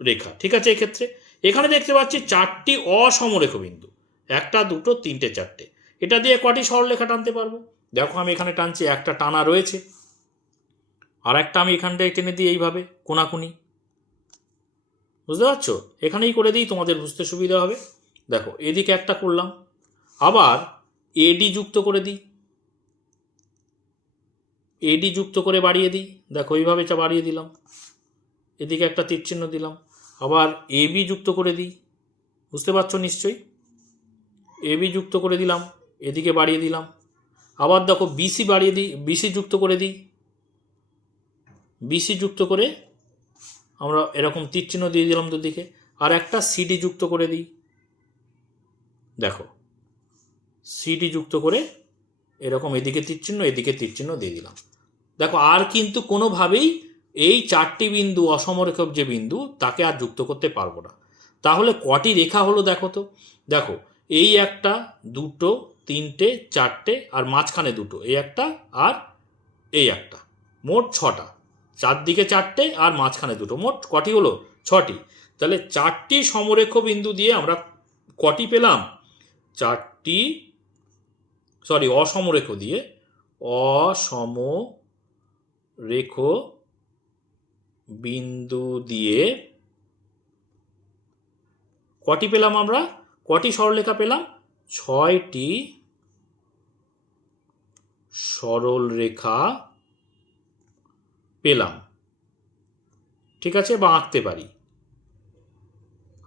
রেখা। ঠিক আছে? এক্ষেত্রে এখানে দেখতে পাচ্ছি চারটি অসমরেখ বিন্দু, একটা দুটো তিনটে চারটে, এটা দিয়ে কটি সরলরেখা টানতে পারবো? দেখো আমি এখানে টানছি, একটা টানা রয়েছে, আর একটা আমি এখানটায় টেনে দিই এইভাবে কোনাকুনি। বুঝতে পারছো? এখানেই করে দিই, তোমাদের বুঝতে সুবিধা হবে। দেখো এদিকে একটা করলাম, আবার এডি যুক্ত করে দিই, এডি যুক্ত করে বাড়িয়ে দিই। দেখো এইভাবে বাড়িয়ে দিলাম, এদিকে একটা তীর চিহ্ন দিলাম, আবার এবি যুক্ত করে দিই। বুঝতে পারছো নিশ্চয়ই? এবি যুক্ত করে দিলাম, এদিকে বাড়িয়ে দিলাম। আবার দেখো বিসি বাড়িয়ে দিই, বিসি যুক্ত করে দিই, বিসি যুক্ত করে আমরা এরকম তীর চিহ্ন দিয়ে দিলাম দুদিকে, আর একটা সিডি যুক্ত করে দিই। দেখো সিডি যুক্ত করে এরকম এদিকে তীর চিহ্ন এদিকে তীর চিহ্ন দিয়ে দিলাম। দেখো আর কিন্তু কোনোভাবেই এই চারটি বিন্দু অসমরেখ যে বিন্দু তাকে আর যুক্ত করতে পারবো না। তাহলে কটি রেখা হলো দেখো তো। দেখো এই একটা, দুটো, তিনটে, চারটে, আর মাঝখানে দুটো, এই একটা আর এই একটা, মোট ছটা। চারদিকে চারটে আর মাঝখানে দুটো, মোট কটি হলো? ছটি। তাহলে চারটি সমরেখ বিন্দু দিয়ে আমরা কটি পেলাম? চারটি, অসমরেখ দিয়ে, অসমরেখ বিন্দু দিয়ে কটি পেলাম আমরা? কটি সরলরেখা পেলাম? 6টি সরলরেখা পেলাম। ঠিক আছে, বা আঁকতে পারি।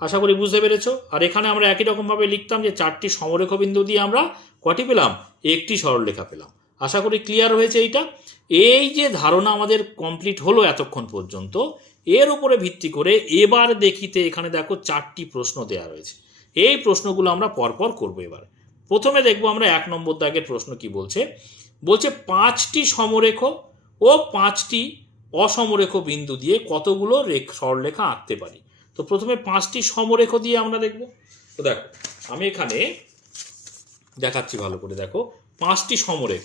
আশা করি বুঝতে পেরেছ। আর এখানে আমরা একই রকমভাবে লিখতাম যে চারটি সমরেখ বিন্দু দিয়ে আমরা কটি পেলাম? একটি সরলরেখা পেলাম। আশা করি ক্লিয়ার হয়েছে এইটা। এই যে ধারণা আমাদের কমপ্লিট হলো এতক্ষণ পর্যন্ত, এর উপরে ভিত্তি করে এবার দেখিতে এখানে দেখো চারটি প্রশ্ন দেওয়া রয়েছে। এই প্রশ্নগুলো আমরা পরপর করবো। এবার প্রথমে দেখবো আমরা 1 নম্বর দাগের প্রশ্ন কি বলছে। বলছে 5টি সমরেখ ও 5টি অসমরেখ বিন্দু দিয়ে কতগুলো সরলরেখা আঁকতে পারি। তো প্রথমে 5টি সমরেখ দিয়ে আমরা দেখব। তো দেখো আমি এখানে দেখাচ্ছি ভালো করে। দেখো 5টি সমরেখ।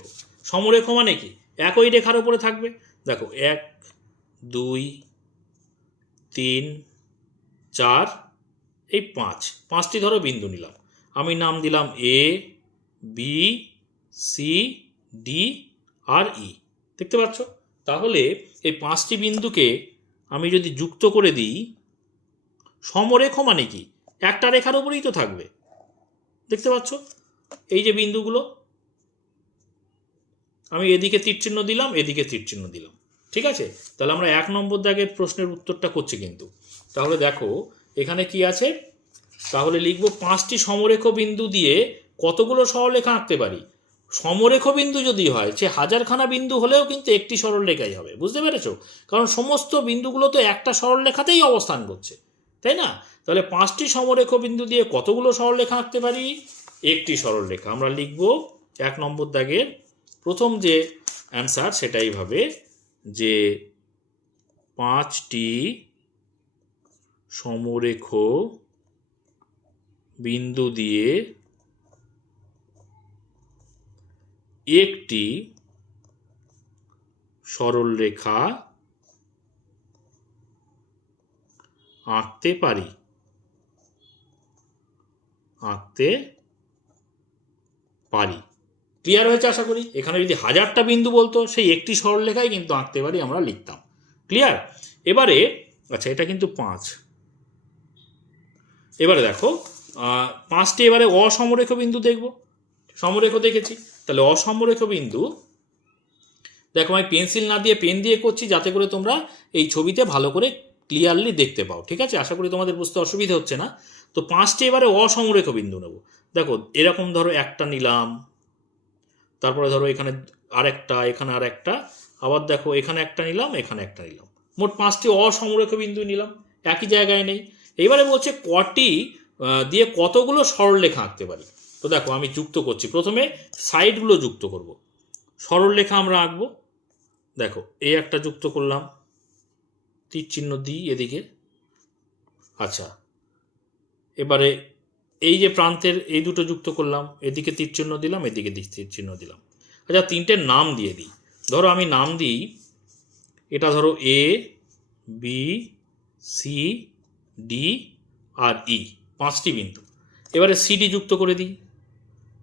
সমরেখ মানে কি? একই রেখার উপরে থাকবে। দেখো 1, 2, 3, 4, এই 5টি ধরো বিন্দু নিলাম। আমি নাম দিলাম এ, বি, সি, ডি আর ই। দেখতে পাচ্ছ? তাহলে এই 5টি বিন্দুকে আমি যদি যুক্ত করে দিই, সমরেখ মানে কি? একটা রেখার উপরেই তো থাকবে। দেখতে পাচ্ছ এই যে বিন্দুগুলো, আমি এদিকে তীর চিহ্ন দিলাম, এদিকে তীর চিহ্ন দিলাম। ঠিক আছে, তাহলে আমরা 1 নম্বর দাগের প্রশ্নের উত্তরটা করছি কিন্তু। তাহলে দেখো এখানে কি আছে। তাহলে লিখব 5টি সমরেখ বিন্দু দিয়ে কতগুলো সরলরেখা আঁকতে পারি। সমরেখ বিন্দু যদি হয়, সে হাজারখানা বিন্দু হলেও কিন্তু একটি সরলরেখাই হবে। বুঝতে পেরেছো? কারণ সমস্ত বিন্দুগুলো তো একটা সরলরেখাতেই অবস্থান করছে, তাই না? তাহলে 5টি সমরেখ বিন্দু দিয়ে কতগুলো সরলরেখা আঁকতে পারি? একটি সরলরেখা। আমরা লিখব 1 নম্বর দাগের প্রথম যে অ্যান্সার সেটাই ভাবে যে 5টি সমরেখ বিন্দু দিয়ে একটি সরলরেখা আঁকতে পারি। ক্লিয়ার হয়েছে আশা করি। এখানে যদি 1000টা বিন্দু বলতো, সেই একটি সরলরেখাই কিন্তু আঁকতে পারি আমরা লিখতাম। ক্লিয়ার? এবারে আচ্ছা, এটা কিন্তু 5। এবারে দেখো 5টি এবারে অসমরেখ বিন্দু দেখব। সমরেখ দেখেছি, তাহলে অসমরেখ বিন্দু দেখো আমি পেন্সিল না দিয়ে পেন দিয়ে করছি, যাতে করে তোমরা এই ছবিতে ভালো করে ক্লিয়ারলি দেখতে পাও। ঠিক আছে, আশা করি তোমাদের বুঝতে অসুবিধা হচ্ছে না। তো 5টি এবারে অসমরেখ বিন্দু নেব। দেখো এরকম ধরো একটা নিলাম, তারপরে ধরো এখানে আরেকটা, এখানে আরেকটা, আবার দেখো এখানে একটা নিলাম, এখানে একটা নিলাম। মোট 5টি অসমরেখ বিন্দু নিলাম, একই জায়গায় নেই। এবারে বলছে কটি দিয়ে কতগুলো সরলরেখা আঁকতে পারি। তো দেখো আমি যুক্ত করছি। প্রথমে সাইডগুলো যুক্ত করব। সরলরেখা আমরা আঁকবো। দেখো এই একটা যুক্ত করলাম, তীর চিহ্ন দিই এদিকে। আচ্ছা, এবারে এই যে প্রান্তের এই দুটো যুক্ত করলাম, এদিকে তীর চিহ্ন দিলাম, এদিকে তীর চিহ্ন দিলাম। আচ্ছা, 3টের নাম দিয়ে দিই। ধরো আমি নাম দিই, এটা ধরো এ, বি, সি, ডি আর ই, 5টি বিন্দু। এবারে সিডি যুক্ত করে দিই।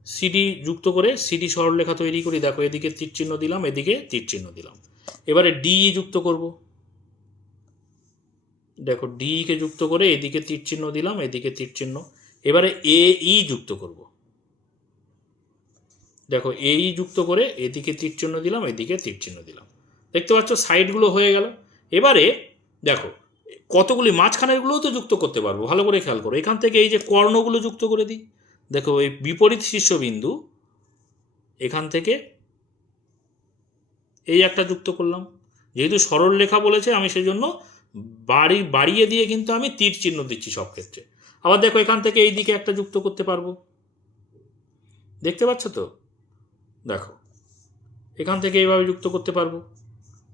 সিডি যুক্ত করে সিডি সরলরেখা তৈরি করি। দেখো এদিকে তীর চিহ্ন দিলাম, এদিকে তীর চিহ্ন দিলাম। এবারে ডি যুক্ত করব। দেখো ডি কে যুক্ত করে এদিকে তীর চিহ্ন দিলাম, এদিকে তীর চিহ্ন। এবারে এ ই যুক্ত করব। দেখো এ ই যুক্ত করে এদিকে তীর চিহ্ন দিলাম, এদিকে তীর চিহ্ন দিলাম। দেখতে পাচ্ছ সাইডগুলো হয়ে গেল। এবারে দেখো কতগুলি মাঝখানেরগুলোও তো যুক্ত করতে পারবো। ভালো করে খেয়াল করো, এখান থেকে এই যে কর্ণগুলো যুক্ত করে দিই। দেখো এই বিপরীত শীর্ষবিন্দু, এখান থেকে এই একটা যুক্ত করলাম, যেহেতু সরল রেখা বলেছে আমি সেই জন্য বাড়িয়ে দিয়ে কিন্তু আমি তীর চিহ্ন দিচ্ছি সব ক্ষেত্রে। আবার দেখো এখান থেকে এই দিকে একটা যুক্ত করতে পারবো, দেখতে পাচ্ছ তো, দেখো এখান থেকে এইভাবে যুক্ত করতে পারবো,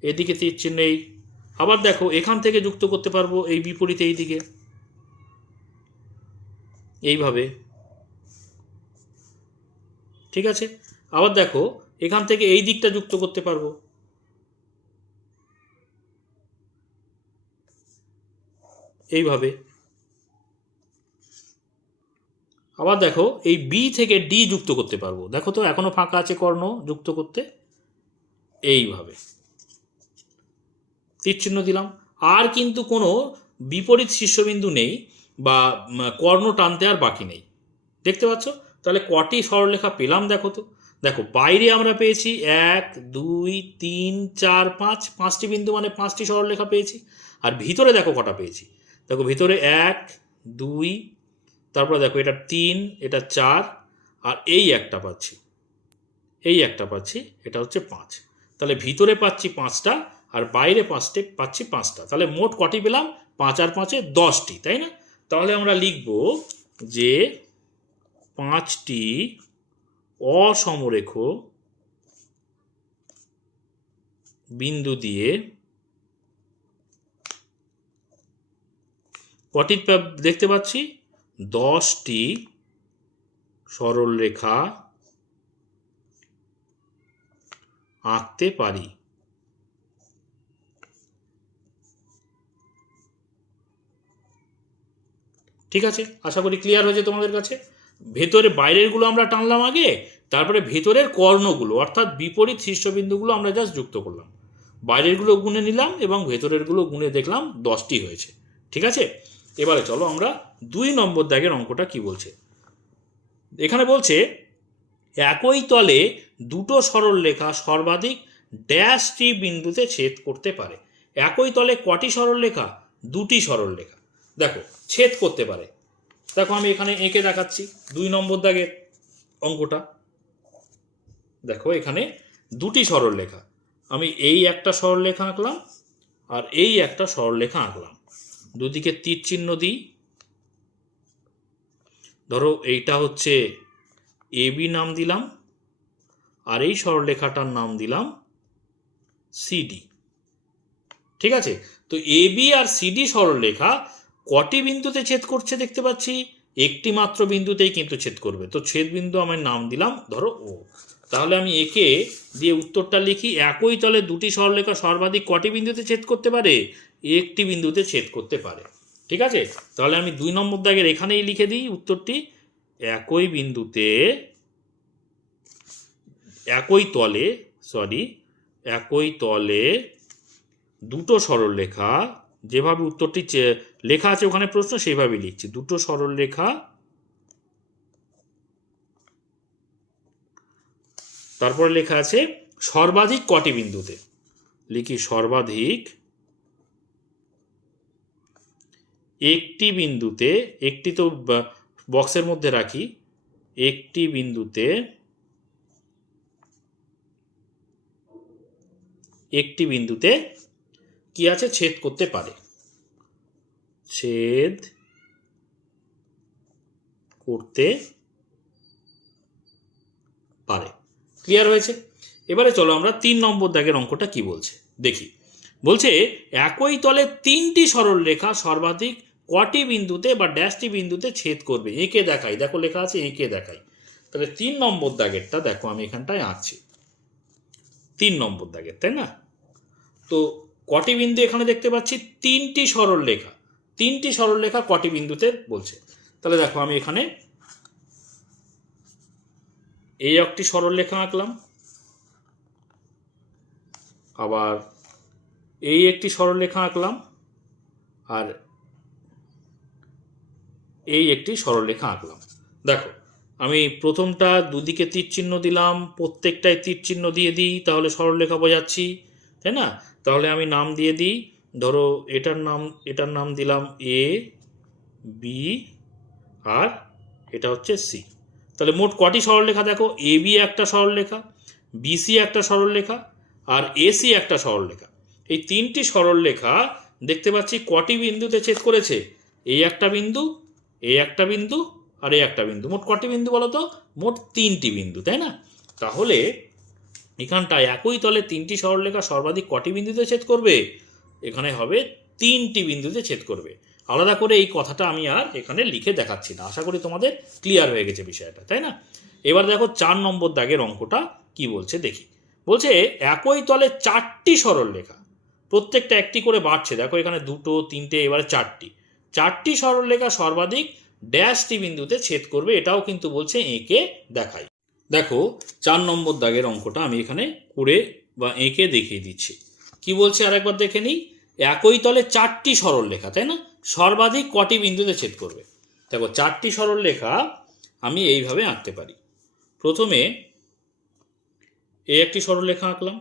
এদিকে তীর চিহ্ন এই। আবার দেখো এখান থেকে যুক্ত করতে পারবো এই বিপরীতে এই দিকে এইভাবে, ঠিক আছে। আবার দেখো এখান থেকে এই দিকটা যুক্ত করতে পারবো, এইভাবে। আবার দেখো এই বি থেকে ডি যুক্ত করতে পারবো, দেখো তো এখনো ফাঁকা আছে কর্ণ যুক্ত করতে, এইভাবে তীর চিহ্ন দিলাম। আর কিন্তু কোনো বিপরীত শীর্ষবিন্দু নেই বা কর্ণ টানতে আর বাকি নেই, দেখতে পাচ্ছ। তাহলে কটি সরলরেখা পেলাম দেখো তো, দেখো বাইরে আমরা পেয়েছি 1 2 3 4 5, 5টি বিন্দু মানে 5টি সরলরেখা পেয়েছি। আর ভিতরে দেখো কটা পেয়েছি, দেখো ভিতরে 1 2, তারপরে দেখো এটা 3, এটা 4, আর এই একটা পাচ্ছি, এটা হচ্ছে 5। তাহলে ভিতরে পাচ্ছি 5টা আর বাইরে পাচ্ছি 5টা, তাহলে মোট কটি পেলাম? 5 আর 5 10টি, তাই না? তাহলে আমরা লিখব যে 5টি অসমরেখ বিন্দু দিয়ে কটি দেখতে পাচ্ছি? 10টি সরলরেখা আঁকতে পারি। ঠিক আছে, আশা করি ক্লিয়ার হয়েছে তোমাদের কাছে। ভেতরে বাইরেরগুলো আমরা টানলাম আগে, তারপরে ভেতরের কর্ণগুলো অর্থাৎ বিপরীত শীর্ষবিন্দুগুলো আমরা জাস্ট যুক্ত করলাম, বাইরেরগুলো গুনে নিলাম এবং ভেতরেরগুলো গুনে দেখলাম 10টি হয়েছে। ঠিক আছে, এবারে চলো আমরা 2 নম্বর দাগের অঙ্কটা কি বলছে। এখানে বলছে একই তলে দুটো সরলরেখা সর্বাধিক ড্যাশটি বিন্দুতে ছেদ করতে পারে। একই তলে কটি সরলরেখা? 2টি সরলরেখা দেখো ছেদ করতে পারে। দেখো আমি এখানে এঁকে দেখাচ্ছি 2 নম্বর দাগের অঙ্কটা। দেখো এখানে 2টি সরলরেখা, আমি এই একটা সরলরেখা আঁকলাম আর এই একটা সরলরেখা আঁকলাম, দুদিকে তীর চিহ্ন দিই। ধরো এইটা হচ্ছে এবি নাম দিলাম আর এই সরলরেখাটার নাম দিলাম সিডি। ঠিক আছে, তো এবি আর সিডি সরলরেখা কটি বিন্দুতে ছেদ করছে দেখতে পাচ্ছি? একটি মাত্র বিন্দুতেই কিন্তু ছেদ করবে, তো ছেদ বিন্দু আমার নাম দিলাম ধরো ও। তাহলে আমি একে দিয়ে উত্তরটা লিখি, একই তলে 2টি সরলরেখা সর্বাধিক কটি বিন্দুতে ছেদ করতে পারে? একটি বিন্দুতে ছেদ করতে পারে। ঠিক আছে, তাহলে আমি 2 নম্বর দাগের এখানেই লিখে দিই উত্তরটি, একই বিন্দুতে একই তলে দুটো সরলরেখা, যেভাবে উত্তরটি লেখা আছে ওখানে প্রশ্ন সেইভাবেই লিখছি, দুটো সরলরেখা তারপরে লেখা আছে সর্বাধিক কটি বিন্দুতে, লিখি সর্বাধিক একটি বিন্দুতে, একটি তো বক্সের মধ্যে রাখি, একটি বিন্দুতে কি আছে? ছেদ করতে পারে, ছেদ করতে পারে। ক্লিয়ার হয়েছে? এবারে চলো আমরা 3 নম্বর দাগের অঙ্কটা কি বলছে দেখি। বলছে একই তলে 3টি সরলরেখা সর্বাধিক কটি বিন্দুতে বা ড্যাশটি বিন্দুতে ছেদ করবে? এঁকে দেখাই, দেখো লেখা আছে এঁকে দেখাই। তাহলে 3 নম্বর দাগেরটা দেখো আমি এখানটায় আঁকছি, 3 নম্বর দাগের, তাই না? তো কটি বিন্দু এখানে দেখতে পাচ্ছি? 3টি সরলরেখা, 3টি সরলরেখা কটি বিন্দুতে বলছে। তাহলে দেখো আমি এখানে এই একটি সরলরেখা আঁকলাম, আবার এই একটি সরলরেখা আঁকলাম, আর এই একটি সরলরেখা আঁকলাম। দেখো আমি প্রথমটা দুদিকে তীর চিহ্ন দিলাম, প্রত্যেকটায় তীর চিহ্ন দিয়ে দিই, তাহলে সরলরেখা বোঝাচ্ছি, তাই না? তাহলে আমি নাম দিয়ে দিই, ধরো এটার নাম দিলাম এ বি আর এটা হচ্ছে সি। তাহলে মোট কটি সরলরেখা দেখো, এবি একটা সরলরেখা, বিসি একটা সরলরেখা আর এসি একটা সরলরেখা। এই তিনটি সরলরেখা দেখতে পাচ্ছি কটি বিন্দুতে ছেদ করেছে? এই একটা বিন্দু, এই একটা বিন্দু আর এই একটা বিন্দু। মোট কটি বিন্দু বলো তো? মোট 3টি বিন্দু, তাই না? তাহলে এখানটায় একই তলে তিনটি সরলরেখা সর্বাধিক কটি বিন্দুতে ছেদ করবে? এখানে হবে 3টি বিন্দুতে ছেদ করবে। আলাদা করে এই কথাটা আমি আর এখানে লিখে দেখাচ্ছি না। আশা করি তোমাদের ক্লিয়ার হয়ে গেছে বিষয়টা, তাই না? এবার দেখো 4 নম্বর দাগের অঙ্কটা কি বলছে দেখি। বলছে একই তলে 4টি সরলরেখা, প্রত্যেকটা একটি করে বাড়ছে। দেখো এখানে 2, 3, এবারে 4টি সরলরেখা সর্বাধিক ড্যাশটি বিন্দুতে ছেদ করবে। এটাও কিন্তু বলছে এঁকে দেখাই। দেখো 4 নম্বর দাগের অঙ্কটা আমি এখানে করে বা এঁকে দেখিয়ে দিচ্ছি। কি বলছে আরেকবার দেখে নিই। একই তলে 4টি সরলরেখা, তাই না? সর্বাধিক কটি বিন্দুতে ছেদ করবে? দেখো 4টি সরলরেখা আমি এইভাবে আঁকতে পারি। প্রথমে এই একটি সরলরেখা আঁকলাম।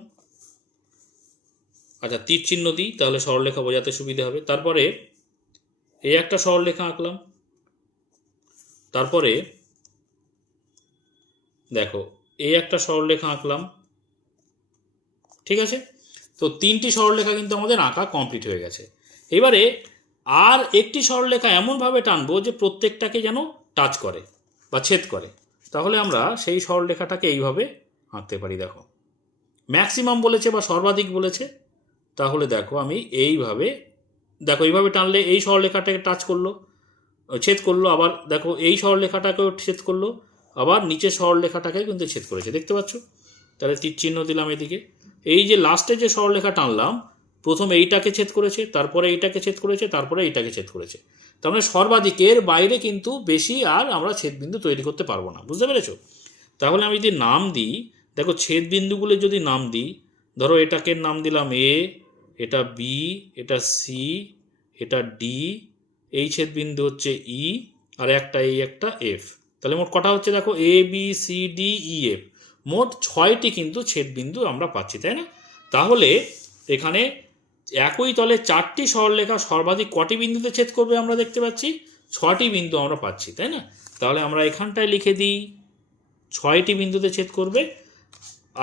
আচ্ছা, তীর চিহ্ন দিই, তাহলে সরলরেখা বোঝাতে সুবিধা হবে। তারপরে এই একটা সরলরেখা আঁকলাম। তারপরে দেখো এই একটা সরলরেখা আঁকলাম। ঠিক আছে? তো 3টি সরলরেখা কিন্তু আমাদের আঁকা কমপ্লিট হয়ে গেছে। এবারে আর একটি সরলরেখা এমনভাবে টানবো যে প্রত্যেকটাকে যেন টাচ করে বা ছেদ করে। তাহলে আমরা সেই সরলরেখাটাকে এইভাবে আঁকতে পারি। দেখো ম্যাক্সিমাম বলেছে বা সর্বাধিক বলেছে, তাহলে দেখো আমি এইভাবে, দেখো এইভাবে টানলে এই সরলরেখাটাকে টাচ করলো, ছেদ করলো। আবার দেখো এই সরলরেখাটাকেও ছেদ করলো, আবার নিচের সরলরেখাটাকে কিন্তু ছেদ করেছে। দেখতে পাচ্ছ? তাহলে তীর চিহ্ন দিলাম এদিকে। এই যে লাস্টে যে সরলরেখা টানলাম, প্রথম এইটাকে ছেদ করেছে, তারপরে এইটাকে ছেদ করেছে, তারপরে এইটাকে ছেদ করেছে। তার মানে সর্বাধিকের বাইরে কিন্তু বেশি আর আমরা ছেদবিন্দু তৈরি করতে পারবো না। বুঝতে পেরেছো? তাহলে আমি যদি নাম দিই, দেখো ছেদ বিন্দুগুলো যদি নাম দিই, ধরো এটাকে নাম দিলাম এ, এটা বি, এটা সি, এটা ডি, এই ছেদবিন্দু হচ্ছে ই, আর একটা এই একটা এফ। তাহলে মোট কটা হচ্ছে? দেখো A B C D E F, মোট 6টি কিন্তু ছেদবিন্দু আমরা পাচ্ছি, তাই না? তাহলে এখানে একই তলে 4টি সরলরেখা সর্বাধিক কটি বিন্দুতে ছেদ করবে আমরা দেখতে পাচ্ছি? 6টি বিন্দু আমরা পাচ্ছি, তাই না? তাহলে আমরা এখানটায় লিখে দিই 6টি বিন্দুতে ছেদ করবে।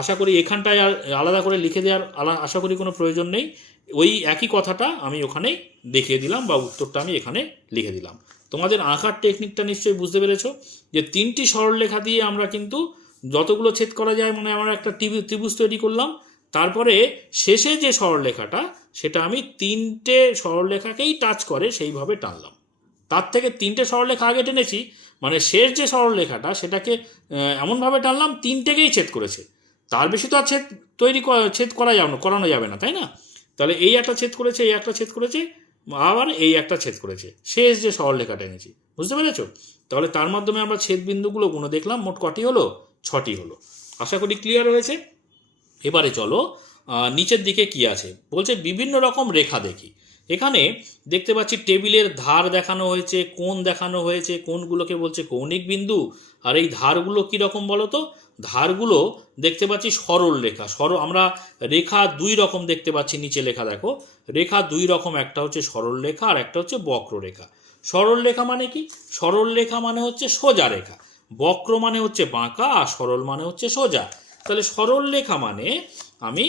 আশা করি এখানটায় আর আলাদা করে লিখে দেওয়ার আশা করি কোনো প্রয়োজন নেই। ওই একই কথাটা আমি ওখানে দেখিয়ে দিলাম বা উত্তরটা আমি এখানে লিখে দিলাম। তোমাদের আঁকার টেকনিকটা নিশ্চয়ই বুঝতে পেরেছো যে 3টি সরলরেখা দিয়ে আমরা কিন্তু যতগুলো ছেদ করা যায়, মানে আমরা একটা ত্রিভুজ তৈরি করলাম। তারপরে শেষে যে সরলরেখাটা, সেটা আমি 3টে সরলরেখাকেই টাচ করে সেইভাবে টানলাম। তার থেকে 3টে সরলরেখা আগে টেনেছি, মানে শেষ যে সরলরেখাটা সেটাকে এমনভাবে টানলাম 3টেকেই ছেদ করেছে। তার বেশি তো আর ছেদ করানো যাবে না, তাই না? তাহলে এই একটা ছেদ করেছে, এই একটা ছেদ করেছে, আবার এই একটা ছেদ করেছে, শেষ যে সরলরেখাটা এনেছি। বুঝতে পেরেছো? তাহলে তার মাধ্যমে আমরা ছেদবিন্দুগুলো গুনে দেখলাম, মোট কটি হলো? 6টি হলো। আশা করি ক্লিয়ার হয়েছে। এবারে চলো নিচের দিকে কি আছে। বলছে বিভিন্ন রকম রেখা দেখি। এখানে দেখতে পাচ্ছি টেবিলের ধার দেখানো হয়েছে, কোণ দেখানো হয়েছে। কোণগুলোকে বলছে কৌণিক বিন্দু। আর এই ধারগুলো কীরকম বলো তো? ধারগুলো দেখতে পাচ্ছি সরল রেখা। আমরা রেখা 2 রকম দেখতে পাচ্ছি। নিচে লেখা দেখো, রেখা 2 রকম, একটা হচ্ছে সরল রেখা আর একটা হচ্ছে বক্ররেখা। সরল রেখা মানে কি? সরল রেখা মানে হচ্ছে সোজা রেখা, বক্র মানে হচ্ছে বাঁকা, আর সরল মানে হচ্ছে সোজা। তাহলে সরল রেখা মানে, আমি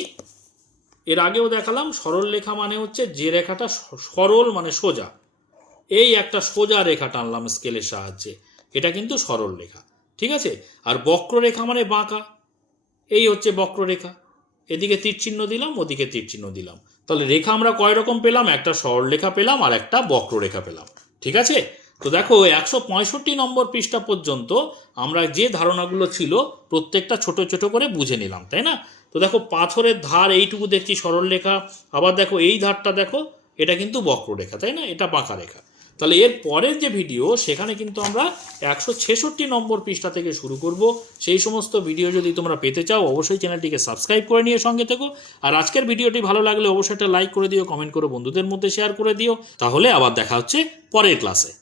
এর আগেও দেখালাম, সরল রেখা মানে হচ্ছে যে রেখাটা সরল মানে সোজা। এই একটা সোজা রেখা টানলাম স্কেলের সাহায্যে, এটা কিন্তু সরল রেখা। ঠিক আছে? আর বক্ররেখা মানে বাঁকা, এই হচ্ছে বক্ররেখা। এদিকে তীর চিহ্ন দিলাম, ওদিকে তীর চিহ্ন দিলাম। তাহলে রেখা আমরা কয় রকম পেলাম? একটা সরল রেখা পেলাম আর একটা বক্ররেখা পেলাম। ঠিক আছে? তো দেখো 165 নম্বর পৃষ্ঠা পর্যন্ত আমরা যে ধারণাগুলো ছিল প্রত্যেকটা ছোট ছোট করে বুঝে নিলাম, তাই না? তো দেখো পাথরের ধার এইটুকু দেখছি সরল রেখা, আবার দেখো এই ধারটা দেখো, এটা কিন্তু বক্ররেখা, তাই না? এটা বাঁকা রেখা। তাহলে এর পরের যে ভিডিও, সেখানে কিন্তু আমরা 166 নম্বর পৃষ্ঠা থেকে শুরু করব। সেই সমস্ত ভিডিও যদি তোমরা পেতে চাও, অবশ্যই চ্যানেলটিকে সাবস্ক্রাইব করে নিয়ে সঙ্গে থেকো। আর আজকের ভিডিওটি ভালো লাগলে অবশ্যই একটা লাইক করে দিও, কমেন্ট করে বন্ধুদের মধ্যে শেয়ার করে দিও। তাহলে আবার দেখা হচ্ছে পরের ক্লাসে।